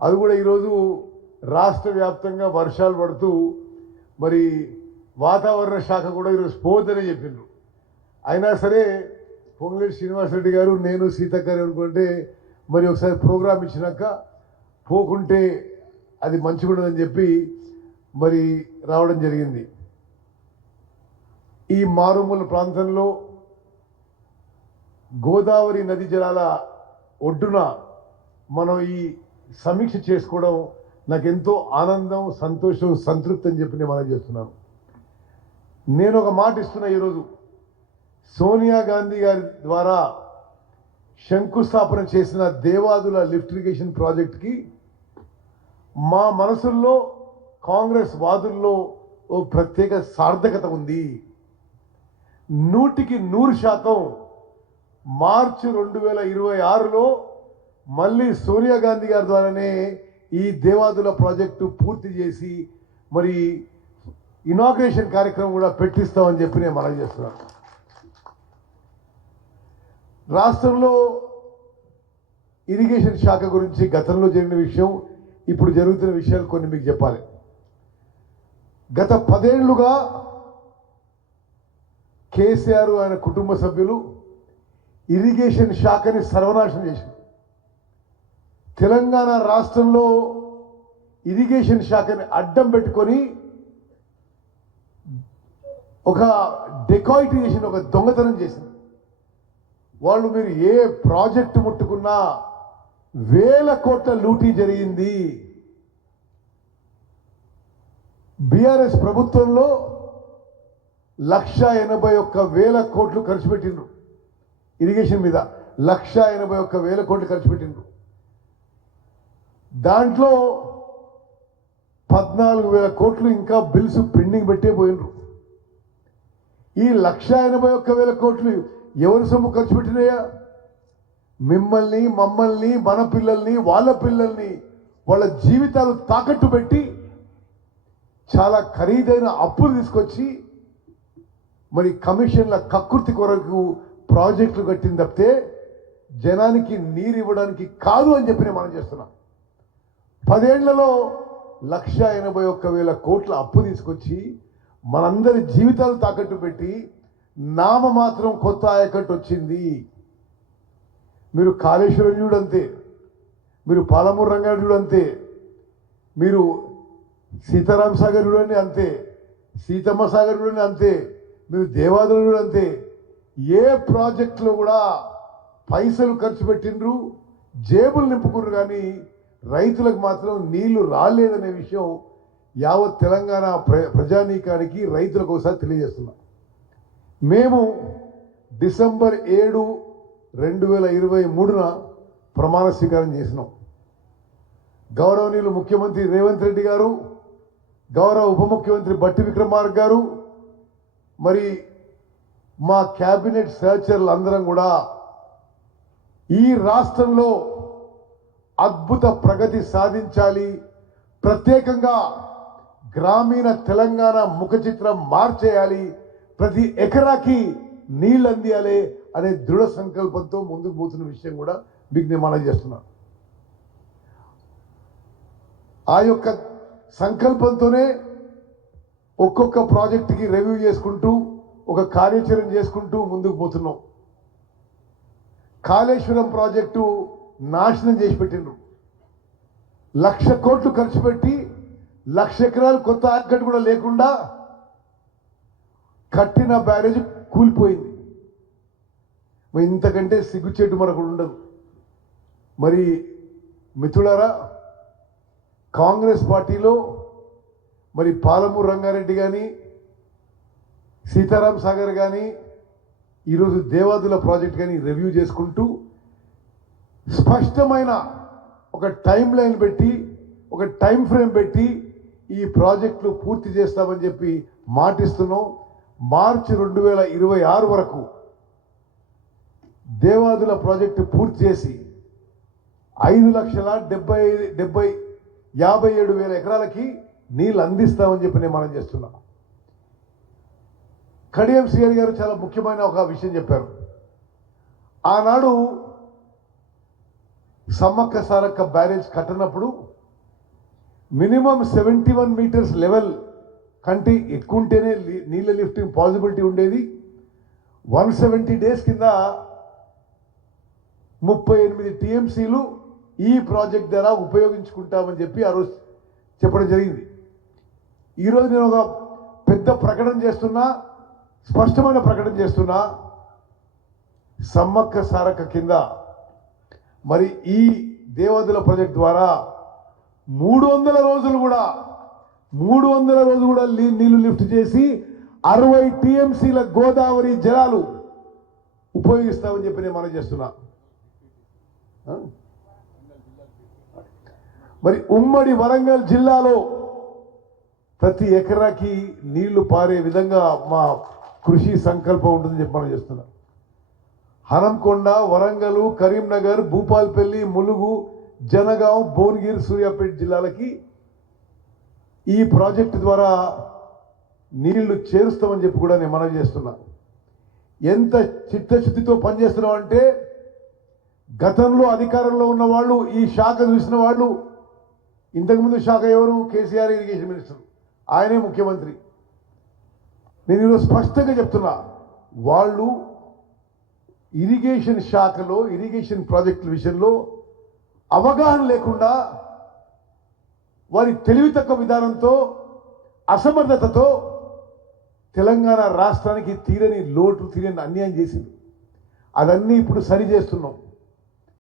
అది కూడా ఈరోజు రాష్ట్ర వ్యాప్తంగా వర్షాలు పడుతూ మరి వాతావరణ శాఖ కూడా ఈరోజు పోవద్దని చెప్పిండ్రు. అయినా సరే పొంగులేటి శ్రీనివాసరెడ్డి గారు నేను సీతక్క గారు అనుకుంటే మరి ఒకసారి ప్రోగ్రాం ఇచ్చినాక పోకుంటే అది మంచిగా ఉండదని చెప్పి మరి రావడం జరిగింది. ఈ మారుమూల ప్రాంతంలో గోదావరి నది జలాల ఒడ్డున మనం ఈ సమీక్ష చేసుకోవడం నాకు ఎంతో ఆనందం, సంతోషం, సంతృప్తి అని చెప్పి నేను మనం చేస్తున్నాను. నేను ఒక మాట ఇస్తున్నా. ఈరోజు సోనియా గాంధీ గారి ద్వారా శంకుస్థాపన చేసిన దేవాదుల లిఫ్ట్ ఇరిగేషన్ ప్రాజెక్ట్కి మా మనసుల్లో కాంగ్రెస్ వాదుల్లో ఓ ప్రత్యేక సార్థకత ఉంది. 100% మార్చి 2026లో మళ్ళీ సోనియా గాంధీ గారి ద్వారానే ఈ దేవాదుల ప్రాజెక్టు పూర్తి చేసి మరి ఇనాగ్రేషన్ కార్యక్రమం కూడా పెట్టిస్తామని చెప్పి నేను మనవి చేస్తున్నాను. రాష్ట్రంలో ఇరిగేషన్ శాఖ గురించి గతంలో జరిగిన విషయం, ఇప్పుడు జరుగుతున్న విషయాలు కొన్ని మీకు చెప్పాలి. గత 10 ఏళ్లుగా కేసీఆర్ ఆయన కుటుంబ సభ్యులు ఇరిగేషన్ శాఖని సర్వనాశనం చేశారు. తెలంగాణ రాష్ట్రంలో ఇరిగేషన్ శాఖని అడ్డం పెట్టుకొని ఒక డెకాయిటీ చేసిన, ఒక దొంగతనం చేసింది. వాళ్ళు మీరు ఏ ప్రాజెక్టు ముట్టుకున్నా వేల కోట్ల లూటీ జరిగింది. బీఆర్ఎస్ ప్రభుత్వంలో 1,81,000 కోట్లు ఖర్చు పెట్టిండ్రు ఇరిగేషన్ మీద. 1,81,000 కోట్లు ఖర్చు పెట్టిండ్రు. దాంట్లో 14,000 కోట్లు ఇంకా బిల్స్ పెండింగ్ పెట్టే పోయినరు. ఈ 1,81,000 కోట్లు ఎవరి సొమ్ము ఖర్చు పెట్టినాయా? మిమ్మల్ని, మమ్మల్ని, మన పిల్లల్ని, వాళ్ళ పిల్లల్ని, వాళ్ళ జీవితాలు తాకట్టు పెట్టి చాలా ఖరీదైన అప్పులు తీసుకొచ్చి మరి కమిషన్ల కక్కుర్తి కొరకు ప్రాజెక్టులు కట్టింది తప్పితే జనానికి నీరు ఇవ్వడానికి కాదు అని చెప్పి నేను మనం చేస్తున్నాం. 10 ఏళ్లలో 1,81,000 కోట్ల అప్పు తీసుకొచ్చి మనందరి జీవితాలు తాకట్టు పెట్టి నామ మాత్రం కొత్త ఆయకట్టు వచ్చింది. మీరు కాళేశ్వరం చూడంతే, మీరు పాలమూరు రంగారెడ్డి చూడంతే, మీరు సీతారాం సాగర్ చూడండి అంతే, సీతమ్మ సాగర్ చూడండి అంతే, మీరు దేవాదులు చూడండి అంతే. ఏ ప్రాజెక్టులో కూడా పైసలు ఖర్చు పెట్టిండ్రు, జేబులు నింపుకున్నారు, కానీ రైతులకు మాత్రం నీళ్లు రాలేదనే విషయం యావత్ తెలంగాణ ప్రజానీకానికి, రైతులకు ఒకసారి తెలియజేస్తున్నాం. మేము డిసెంబర్ 7, 2023న ప్రమాణ స్వీకారం చేసినాం. గౌరవనీయులు ముఖ్యమంత్రి రేవంత్ రెడ్డి గారు, గౌరవ ఉప ముఖ్యమంత్రి బట్టి విక్రమార్క గారు, మరి మా క్యాబినెట్ సహచరులు అందరం కూడా ఈ రాష్ట్రంలో అద్భుత ప్రగతి సాధించాలి, ప్రత్యేకంగా గ్రామీణ తెలంగాణ ముఖ చిత్రం మార్చేయాలి, ప్రతి ఎకరాకి నీళ్ళు అందియాలి అనే దృఢ సంకల్పంతో ముందుకు పోతున్న విషయం కూడా మీకు నేను మనవి చేస్తున్నాను. ఆ యొక్క సంకల్పంతోనే ఒక్కొక్క ప్రాజెక్టుకి రివ్యూ చేసుకుంటూ ఒక కార్యాచరణ చేసుకుంటూ ముందుకు పోతున్నాం. కాళేశ్వరం ప్రాజెక్టు నాశనం చేసి పెట్టిండ్రు. 1,00,000 కోట్లు ఖర్చు పెట్టి 1,00,000 ఎకరాలు కొత్త ఆయకట్టు కూడా లేకుండా కట్టిన బ్యారేజ్ కూలిపోయింది. మరి ఇంతకంటే సిగ్గుచేటు మనకు ఉండదు. మరి మిత్రులారా, కాంగ్రెస్ పార్టీలో మరి పాలమూరు రంగారెడ్డి కానీ, సీతారాం సాగర్ కానీ, ఈరోజు దేవాదుల ప్రాజెక్ట్ కానీ రివ్యూ చేసుకుంటూ స్పష్టమైన ఒక టైం లైన్ పెట్టి, ఒక టైం ఫ్రేమ్ పెట్టి ఈ ప్రాజెక్టులు పూర్తి చేస్తామని చెప్పి మాటిస్తున్నాం. మార్చి 2026 వరకు దేవాదుల ప్రాజెక్టు పూర్తి చేసి 5,57,000 ఎకరాలకి నీళ్ళు అందిస్తామని చెప్పి నేను మనం చేస్తున్నాం. కడియం శ్రీహరి గారు చాలా ముఖ్యమైన ఒక విషయం చెప్పారు. ఆనాడు సమ్మక్క సారక్క బ్యారేజ్ కట్టినప్పుడు మినిమం 71 మీటర్స్ లెవెల్ కంటే ఎక్కువ ఉంటేనే నీళ్ళ లిఫ్టింగ్ పాసిబిలిటీ ఉండేది. 170 డేస్ కింద 38 టీఎంసీలు ఈ ప్రాజెక్ట్ ద్వారా ఉపయోగించుకుంటామని చెప్పి ఆ రోజు చెప్పడం జరిగింది. ఈరోజు నేను ఒక పెద్ద ప్రకటన చేస్తున్నా, స్పష్టమైన ప్రకటన చేస్తున్నా. సమ్మక్క సారక్క కింద మరి ఈ దేవాదుల ప్రాజెక్ట్ ద్వారా 300 రోజులు కూడా నీళ్లు లిఫ్ట్ చేసి 60 టీఎంసీల గోదావరి జలాలు ఉపయోగిస్తామని చెప్పి నేను మనం చేస్తున్నా. మరి ఉమ్మడి వరంగల్ జిల్లాలో ప్రతి ఎకరాకి నీళ్లు పారే విధంగా మా కృషి సంకల్పం ఉంటుందని చెప్పి మనం చేస్తున్నాం. హనంకొండ, వరంగల్, కరీంనగర్, భూపాల్పల్లి, ములుగు, జనగాం, భువనగిరి, సూర్యాపేట జిల్లాలకి ఈ ప్రాజెక్టు ద్వారా నీళ్లు చేరుస్తామని చెప్పి కూడా నేను మనవి చేస్తున్నా. ఎంత చిత్తశుద్ధితో పనిచేస్తున్నాం అంటే గతంలో అధికారంలో ఉన్న వాళ్ళు, ఈ శాఖ చూసిన వాళ్ళు, ఇంతకుముందు శాఖ ఎవరు? కేసీఆర్ ఇరిగేషన్ మినిస్టర్, ఆయనే ముఖ్యమంత్రి. నేను ఈరోజు స్పష్టంగా చెప్తున్నా, వాళ్ళు ఇరిగేషన్ శాఖలో ఇరిగేషన్ ప్రాజెక్టుల విషయంలో అవగాహన లేకుండా వారి తెలివి తక్కువ విధానంతో, అసమర్థతతో తెలంగాణ రాష్ట్రానికి తీరని లోటు, తీరని అన్యాయం చేసింది. అదన్నీ ఇప్పుడు సరి చేస్తున్నాం.